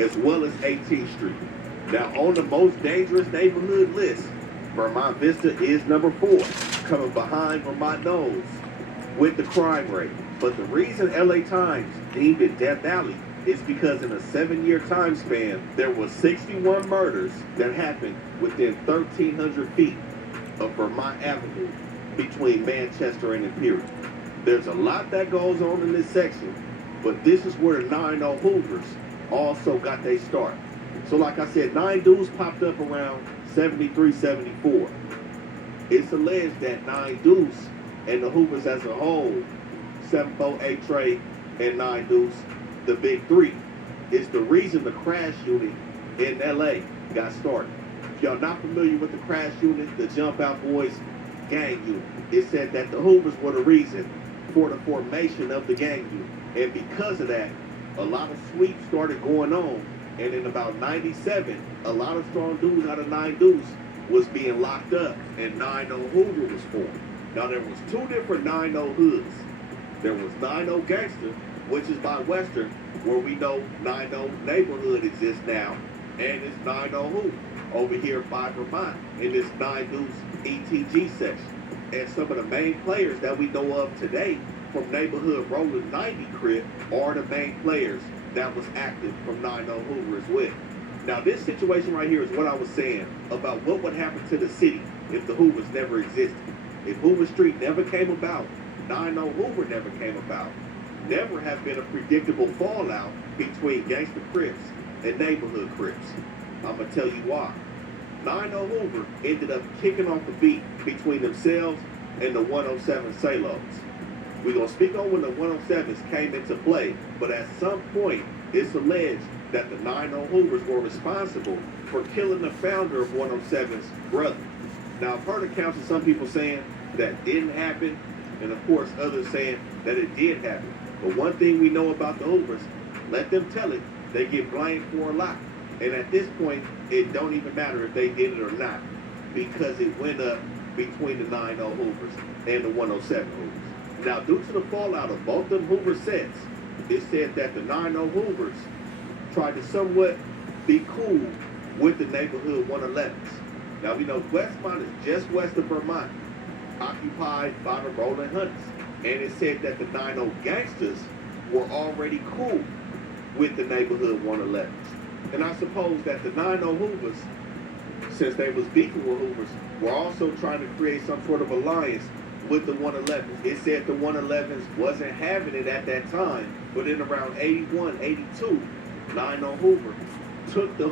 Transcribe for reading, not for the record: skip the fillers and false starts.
as well as 18th Street. Now, on the most dangerous neighborhood list, Vermont Vista is number 4, coming behind Vermont Knolls with the crime rate. But the reason LA Times deemed it Death Alley is because in a 7-year time span, there was 61 murders that happened within 1,300 feet of Vermont Avenue between Manchester and Imperial. There's a lot that goes on in this section, but this is where the 9-0 Hoovers also got their start. So like I said, 9 Deuce popped up around 73, 74. It's alleged that 9 Deuce and the Hoovers as a whole, 7-4, 8 Trey, and 9 Deuce, the big 3, is the reason the crash unit in LA got started. If y'all not familiar with the crash unit, the Jump Out Boys gang unit, it said that the Hoovers were the reason for the formation of the gang unit. And because of that, a lot of sweeps started going on. And in about 97, a lot of strong dudes out of 9 Deuce was being locked up, and 9-0 Hoover was formed. Now, there was 2 different 9-0 hoods. There was 9-0 Gangster, which is by Western, where we know 9-0 Neighborhood exists now, and it's 9-0 Hoover over here by Vermont in this 9 Deuce ETG section. And some of the main players that we know of today from Neighborhood Rolling 90 Crip are the main players that was active from 9-0 Hoover as well. Now, this situation right here is what I was saying about what would happen to the city if the Hoovers never existed. If Hoover Street never came about, 9-0 Hoover never came about, never have been a predictable fallout between Gangster Crips and Neighborhood Crips. I'm going to tell you why. 9-0 Hoover ended up kicking off the beat between themselves and the 107 Salos. We're going to speak on when the 107s came into play, but at some point, it's alleged that the 9-0 Hoovers were responsible for killing the founder of 107's brother. Now, I've heard accounts of some people saying that didn't happen, and of course, others saying that it did happen. But one thing we know about the Hoovers, let them tell it, they get blamed for a lot. And at this point, it don't even matter if they did it or not, because it went up between the 9-0 Hoovers and the 107 Hoovers. Now, due to the fallout of both them Hoover sets, it said that the 9-0 Hoovers tried to somewhat be cool with the Neighborhood 111s. Now, we know Westmont is just west of Vermont, occupied by the Rolling Hunters. And it said that the 9-0 Gangsters were already cool with the Neighborhood 111s. And I suppose that the 9-0 Hoovers, since they was beefing with Hoovers, were also trying to create some sort of alliance with the 111s. It said the 111s wasn't having it at that time, but in around 81, 82, 9-0 Hoover took the